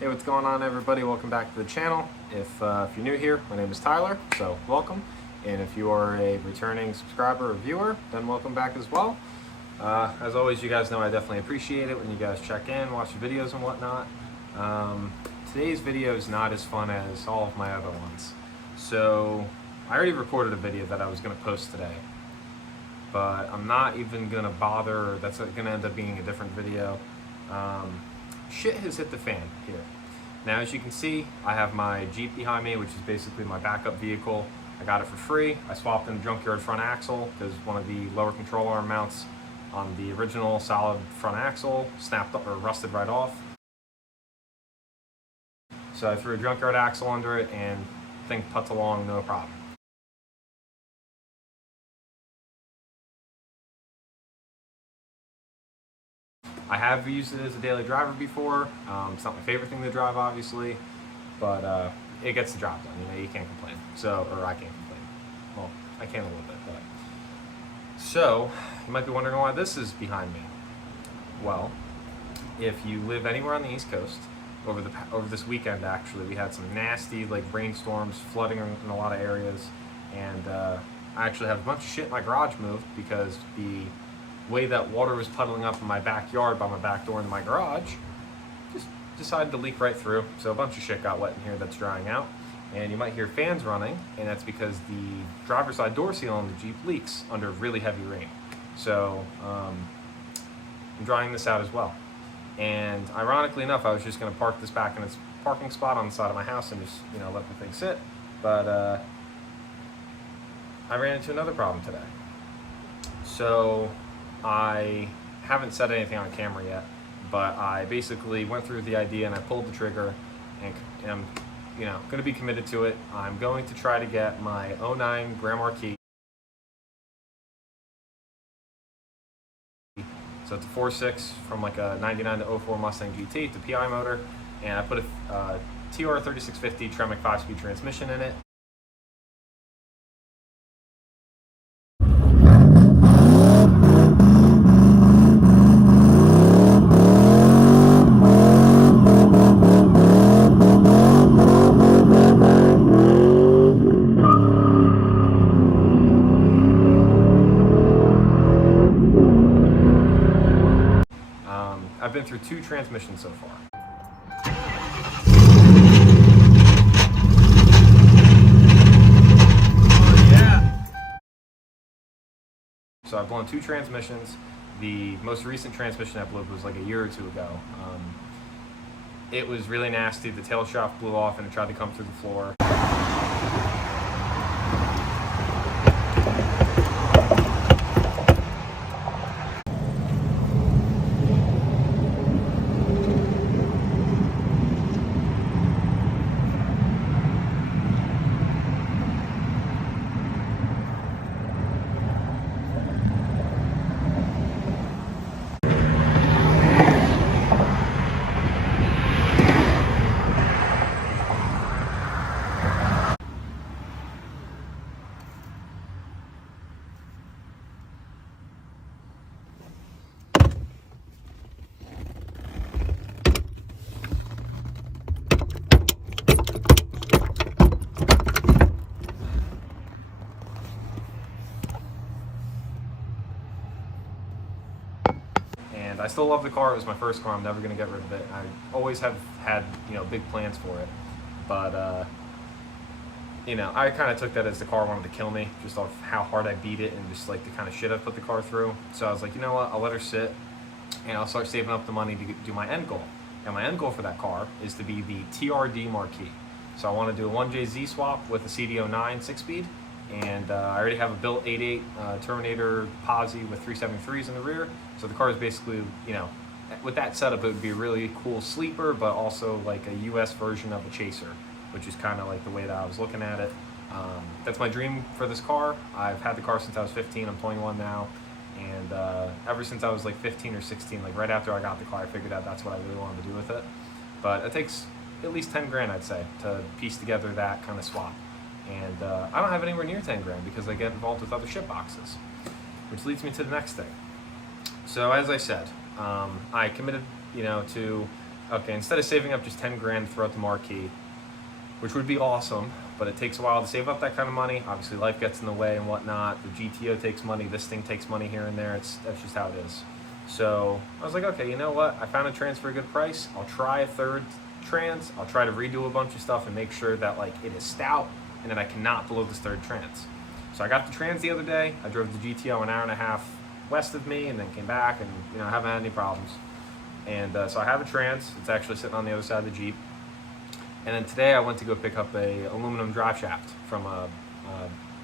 Hey, what's going on, everybody? Welcome back to the channel. If you're new here, my name is Tyler, so welcome. And if you are a returning subscriber or viewer, then welcome back as well. As always, you guys know I definitely appreciate it when you guys check in, watch the videos and whatnot. Today's video is not as fun as all of my other ones. So I already recorded a video that I was going to post today, but I'm not even going to bother. That's going to end up being a different video. Shit has hit the fan here. Now, as you can see, I have my Jeep behind me, which is basically my backup vehicle. I got it for free. I swapped in the junkyard front axle because one of the lower control arm mounts on the original solid front axle snapped up or rusted right off. So I threw a junkyard axle under it and thing putts along no problem. I have used it as a daily driver before. It's not my favorite thing to drive, obviously, but it gets the job done. You know, you can't complain. So, or I can't complain. Well, I can a little bit, but. So, you might be wondering why this is behind me. Well, if you live anywhere on the East Coast, over this weekend, actually, we had some nasty rainstorms, flooding in a lot of areas, and I actually have a bunch of shit in my garage moved because the way that water was puddling up in my backyard by my back door into my garage just decided to leak right through. So a bunch of shit got wet in here that's drying out. And you might hear fans running, and that's because the driver's side door seal on the Jeep leaks under really heavy rain. So I'm drying this out as well. And ironically enough, I was just going to park this back in its parking spot on the side of my house and just, you know, let the thing sit. But I ran into another problem today. So I haven't said anything on camera yet, but I basically went through the idea and I pulled the trigger, and I'm, you know, going to be committed to it. I'm going to try to get my 09 Grand Marquis. So it's a 4.6 from like a 99 to 04 Mustang GT to PI motor, and I put a TR 3650 Tremec 5-speed transmission in it. I've been through 2 transmissions so far. Oh, yeah. So I've blown 2 transmissions. The most recent transmission I blew was like a year or 2 ago. It was really nasty. The tail shaft blew off and it tried to come through the floor. And I still love the car. It was my first car. I'm never going to get rid of it. I always have had, you know, big plans for it. But, you know, I kind of took that as the car wanted to kill me, just off how hard I beat it and just like the kind of shit I put the car through. So I was like, you know what, I'll let her sit and I'll start saving up the money to do my end goal. And my end goal for that car is to be the TRD Marquis. So I want to do a 1JZ swap with a CDO 9 6-speed. And I already have a built 8.8 Terminator Posi with 373s in the rear. So the car is basically, you know, with that setup, it would be a really cool sleeper, but also like a US version of a Chaser, which is kind of like the way that I was looking at it. That's my dream for this car. I've had the car since I was 15. I'm 21 now. And ever since I was like 15 or 16, like right after I got the car, I figured out that's what I really wanted to do with it. But it takes at least 10 grand, I'd say, to piece together that kind of swap. And I don't have anywhere near 10 grand because I get involved with other shit boxes, which leads me to the next thing. So as I said, I committed, to okay, instead of saving up just 10 grand to throw out the Marquis, which would be awesome, but it takes a while to save up that kind of money. Obviously, life gets in the way and whatnot. The GTO takes money. This thing takes money here and there. That's just how it is. So I was like, okay, you know what? I found a trans for a good price. I'll try a third trans. I'll try to redo a bunch of stuff and make sure that like it is stout and that I cannot blow this third trans. So I got the trans the other day. I drove the GTO an hour and a half west of me and then came back, and I haven't had any problems. And so I have a trans. It's actually sitting on the other side of the Jeep. And then today I went to go pick up a aluminum drive shaft from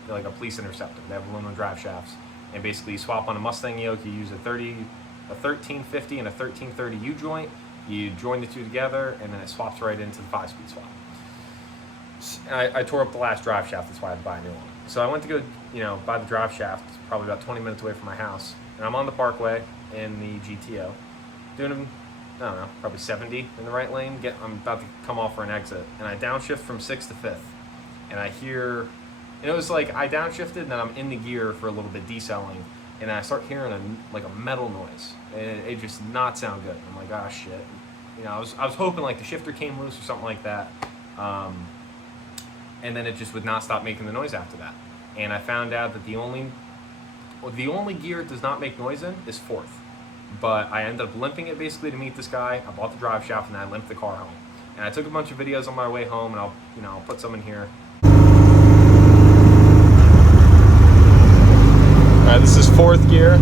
like a police interceptor. They have aluminum drive shafts, and basically you swap on a Mustang yoke. You use a 1350 and a 1330 U joint. You join the two together, and then it swaps right into the 5-speed swap. I tore up the last drive shaft. That's why I had to buy a new one. So I went to go, buy the drive shaft. It's probably about 20 minutes away from my house, and I'm on the Parkway in the GTO, doing, I don't know, probably 70 in the right lane. I'm about to come off for an exit, and I downshift from 6th to 5th, and I hear, and it was like I downshifted, and then I'm in the gear for a little bit, decelling, and I start hearing a metal noise, and it just did not sound good. I'm like, ah, shit. I was hoping like the shifter came loose or something like that, and then it just would not stop making the noise after that. And I found out that the only gear it does not make noise in is 4th. But I ended up limping it basically to meet this guy. I bought the drive shaft and I limped the car home. And I took a bunch of videos on my way home, and I'll put some in here. All right, this is 4th gear.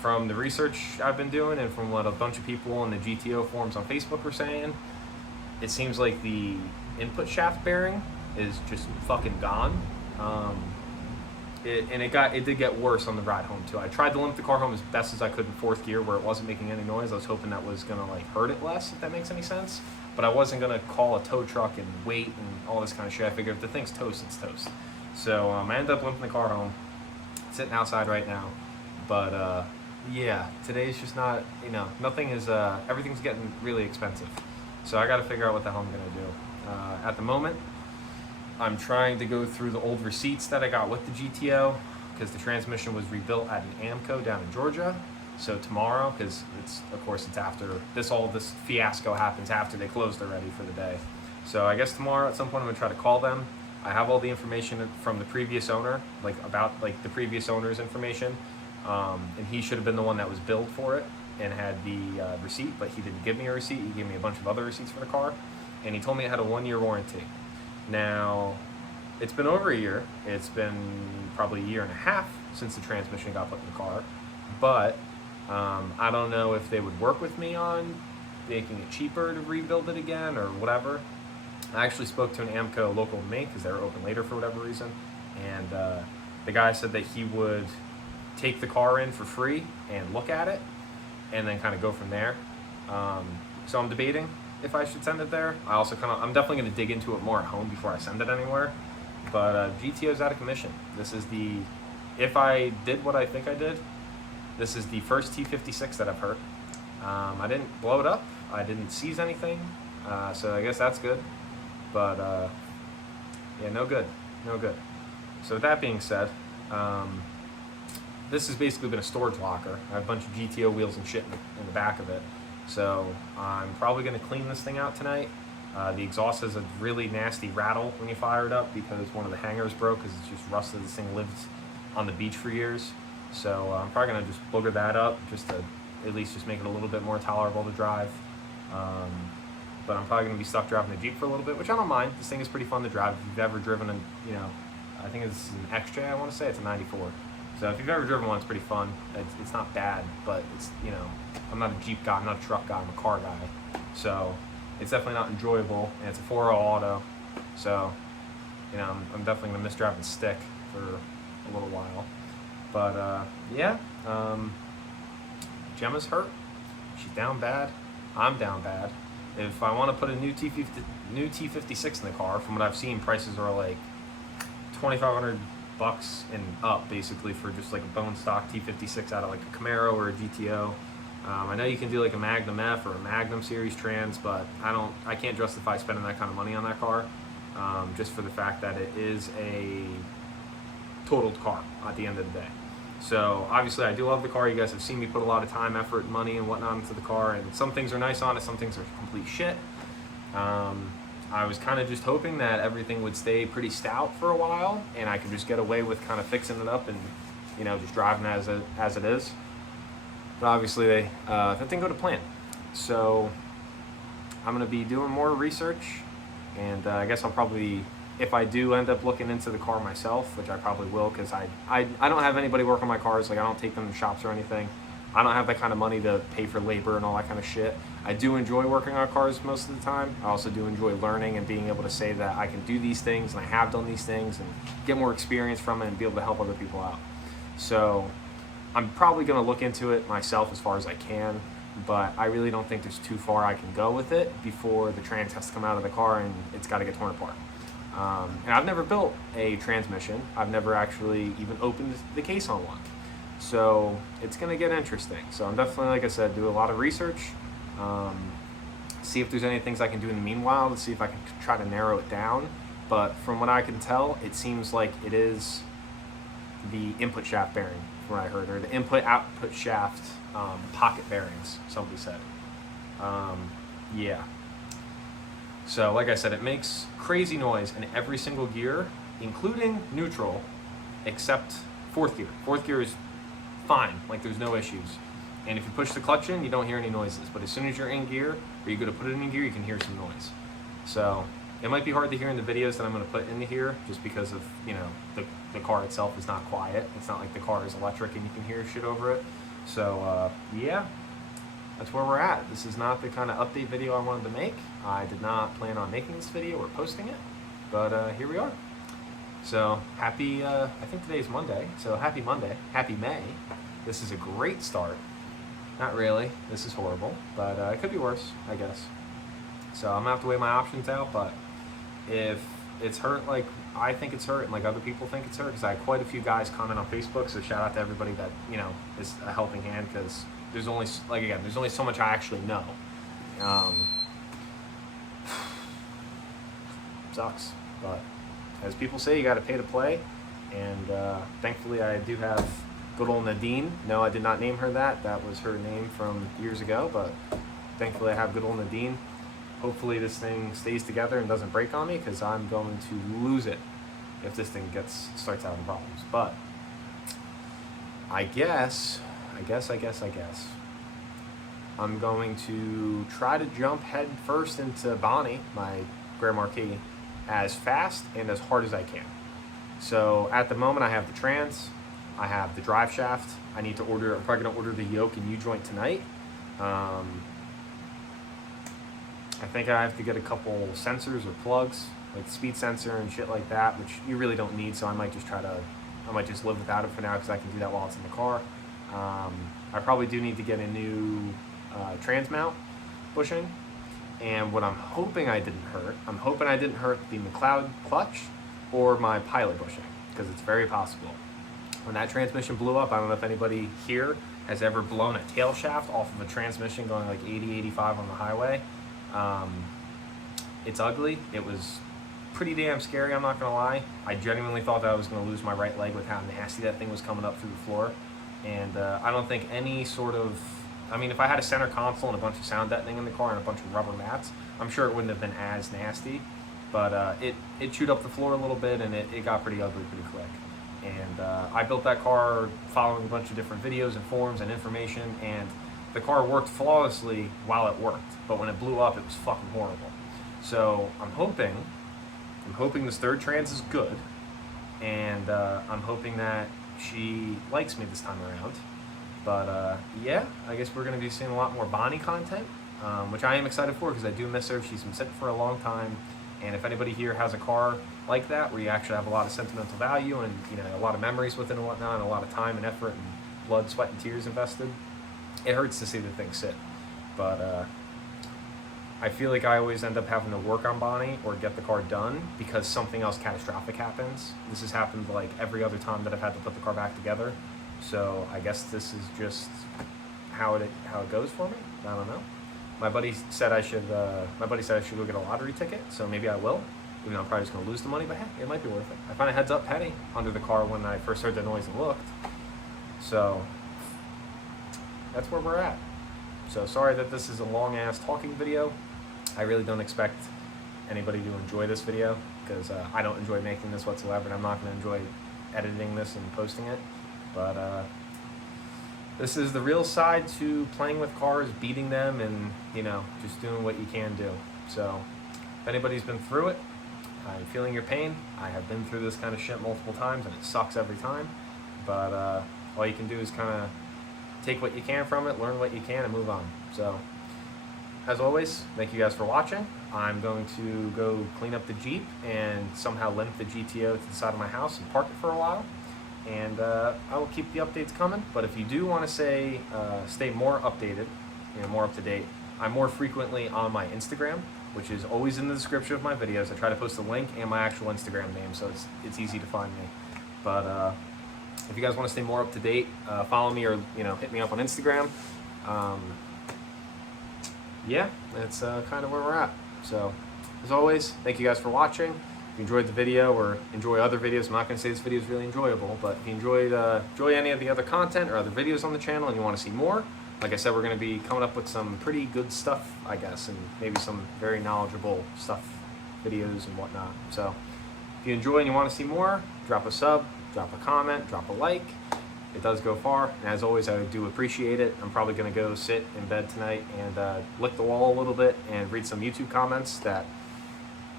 From the research I've been doing and from what a bunch of people in the GTO forums on Facebook were saying, it seems like the input shaft bearing is just fucking gone. It did get worse on the ride home too. I tried to limp the car home as best as I could in 4th gear where it wasn't making any noise. I was hoping that was gonna like hurt it less, if that makes any sense. But I wasn't gonna call a tow truck and wait and all this kind of shit. I figured if the thing's toast, it's toast. So I ended up limping the car home. It's sitting outside right now. But yeah, today's just not, nothing is, everything's getting really expensive. So I got to figure out what the hell I'm going to do. At the moment, I'm trying to go through the old receipts that I got with the GTO, because the transmission was rebuilt at an AMCO down in Georgia. So tomorrow, because it's after all this fiasco happens after they closed already for the day. So I guess tomorrow at some point I'm going to try to call them. I have all the information from the previous owner, about the previous owner's information. And he should have been the one that was billed for it and had the receipt, but he didn't give me a receipt. He gave me a bunch of other receipts for the car, and he told me it had a 1-year warranty. Now, it's been over a year. It's been probably a year and a half since the transmission got put in the car, but I don't know if they would work with me on making it cheaper to rebuild it again or whatever. I actually spoke to an AMCO local to me because they were open later for whatever reason, and the guy said that he would take the car in for free and look at it and then kind of go from there. So I'm debating if I should send it there. I'm definitely going to dig into it more at home before I send it anywhere. But GTO's out of commission. If I did what I think I did, this is the first T56 that I've hurt. I didn't blow it up. I didn't seize anything. So I guess that's good. But yeah, no good. So with that being said, this has basically been a storage locker. I have a bunch of GTO wheels and shit in the back of it. So I'm probably going to clean this thing out tonight. The exhaust has a really nasty rattle when you fire it up because one of the hangers broke because it's just rusted. This thing lived on the beach for years. So I'm probably going to just booger that up just to at least just make it a little bit more tolerable to drive. But I'm probably going to be stuck driving the Jeep for a little bit, which I don't mind. This thing is pretty fun to drive. If you've ever driven I think it's an XJ, I want to say. It's a 94. So if you've ever driven one, it's pretty fun. It's not bad, but it's, I'm not a Jeep guy, I'm not a truck guy, I'm a car guy. So it's definitely not enjoyable, and it's a 4.0 auto. So, you know, I'm definitely going to miss driving stick for a little while. But, yeah, Gemma's hurt. She's down bad. I'm down bad. If I want to put a new T56 in the car, from what I've seen, prices are like $2,500 and up, basically, for just like a bone stock T56 out of like a Camaro or a GTO. I know you can do like a Magnum F or a Magnum Series trans, but I can't justify spending that kind of money on that car, just for the fact that it is a totaled car at the end of the day. So obviously I do love the car. You guys have seen me put a lot of time, effort, money, and whatnot into the car, and some things are nice on it, some things are complete shit. I was kind of just hoping that everything would stay pretty stout for a while, and I could just get away with kind of fixing it up and, you know, just driving as it is. But obviously that didn't go to plan. So I'm going to be doing more research, and I guess I'll probably, if I do end up looking into the car myself, which I probably will, because I don't have anybody work on my cars. Like, I don't take them to shops or anything. I don't have that kind of money to pay for labor and all that kind of shit. I do enjoy working on cars most of the time. I also do enjoy learning and being able to say that I can do these things and I have done these things and get more experience from it and be able to help other people out. So I'm probably going to look into it myself as far as I can, but I really don't think there's too far I can go with it before the trans has to come out of the car and it's got to get torn apart. And I've never built a transmission. I've never actually even opened the case on one. So it's going to get interesting. So I'm definitely, like I said, do a lot of research, see if there's any things I can do in the meanwhile to see if I can try to narrow it down. But from what I can tell, it seems like it is the input shaft bearing, from what I heard, or the input-output shaft pocket bearings, somebody said. Yeah. So like I said, it makes crazy noise in every single gear, including neutral, except fourth gear. Fourth gear is fine, like there's no issues. And if you push the clutch in, you don't hear any noises. But as soon as you're in gear, or you go to put it in gear, you can hear some noise. So it might be hard to hear in the videos that I'm going to put into here, just because of, you know, the car itself is not quiet. It's not like the car is electric and you can hear shit over it. So yeah, that's where we're at. This is not the kind of update video I wanted to make. I did not plan on making this video or posting it, but here we are. So happy, I think today's Monday, so happy Monday, happy May. This is a great start. Not really, this is horrible, but it could be worse, I guess. So I'm gonna have to weigh my options out, but if it's hurt like I think it's hurt and like other people think it's hurt, because I had quite a few guys comment on Facebook, so shout out to everybody that, you know, is a helping hand, because there's only, like, again, there's only so much I actually know. Sucks, but as people say, you got to pay to play, and thankfully I do have good old Nadine. No, I did not name her that. That was her name from years ago, but thankfully I have good old Nadine. Hopefully this thing stays together and doesn't break on me, because I'm going to lose it if this thing starts having problems. But I guess I'm going to try to jump head first into Bonnie, my Grand Marquis, as fast and as hard as I can. So at the moment I have the trans, I have the drive shaft. I'm probably gonna order the yoke and U-joint tonight. I think I have to get a couple sensors or plugs, like speed sensor and shit like that, which you really don't need, so I might just live without it for now, because I can do that while it's in the car. I probably do need to get a new trans mount bushing. And what I'm hoping I didn't hurt the McLeod clutch or my pilot bushing, because it's very possible. When that transmission blew up, I don't know if anybody here has ever blown a tail shaft off of a transmission going like 80, 85 on the highway. It's ugly. It was pretty damn scary, I'm not going to lie. I genuinely thought that I was going to lose my right leg with how nasty that thing was coming up through the floor. And I don't think any sort of, I mean, if I had a center console and a bunch of sound deadening in the car and a bunch of rubber mats, I'm sure it wouldn't have been as nasty. But it chewed up the floor a little bit, and it got pretty ugly pretty quick. And I built that car following a bunch of different videos and forums and information, and the car worked flawlessly while it worked. But when it blew up, it was fucking horrible. So I'm hoping this third trans is good, and I'm hoping that she likes me this time around. But yeah, I guess we're going to be seeing a lot more Bonnie content. which I am excited for because I do miss her. She's been sitting for a long time, and if anybody here has a car like that where you actually have a lot of sentimental value and a lot of memories with it and whatnot, and a lot of time and effort and blood, sweat, and tears invested, it hurts to see the thing sit. But I feel like I always end up having to work on Bonnie or get the car done because something else catastrophic happens. This has happened like every other time that I've had to put the car back together. So I guess this is just how it goes for me. I don't know. My buddy said I should go get a lottery ticket, so maybe I will. Even though I'm probably just gonna lose the money, but hey, it might be worth it. I found a heads-up penny under the car when I first heard the noise and looked. So that's where we're at. So sorry that this is a long-ass talking video. I really don't expect anybody to enjoy this video because I don't enjoy making this whatsoever, and I'm not going to enjoy editing this and posting it. But this is the real side to playing with cars, beating them, and just doing what you can do. So if anybody's been through it, I'm feeling your pain. I have been through this kind of shit multiple times, and it sucks every time. But all you can do is kind of take what you can from it, learn what you can, and move on. So as always, thank you guys for watching. I'm going to go clean up the Jeep and somehow limp the GTO to the side of my house and park it for a while. And I will keep the updates coming. But if you do want to stay more updated, more up to date, I'm more frequently on my Instagram, which is always in the description of my videos. I try to post a link and my actual Instagram name, so it's easy to find me. But if you guys want to stay more up to date, follow me or hit me up on Instagram. Yeah, that's kind of where we're at. So, as always, thank you guys for watching. If you enjoyed the video or enjoy other videos, I'm not going to say this video is really enjoyable, but if you enjoy any of the other content or other videos on the channel and you want to see more, like I said, we're going to be coming up with some pretty good stuff, I guess, and maybe some very knowledgeable stuff, videos and whatnot. So, if you enjoy and you want to see more, drop a sub, drop a comment, drop a like. It does go far, and as always, I do appreciate it. I'm probably going to go sit in bed tonight and lick the wall a little bit and read some YouTube comments that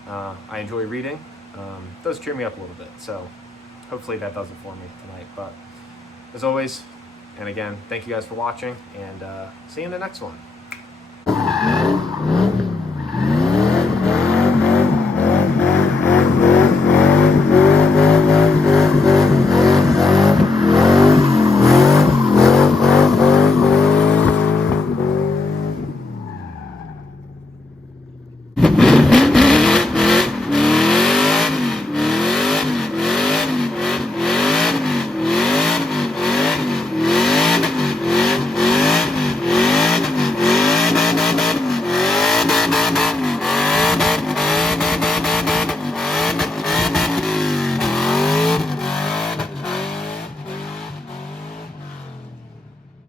I enjoy reading. It does cheer me up a little bit, so hopefully that does it for me tonight. But as always, and again, thank you guys for watching, and see you in the next one.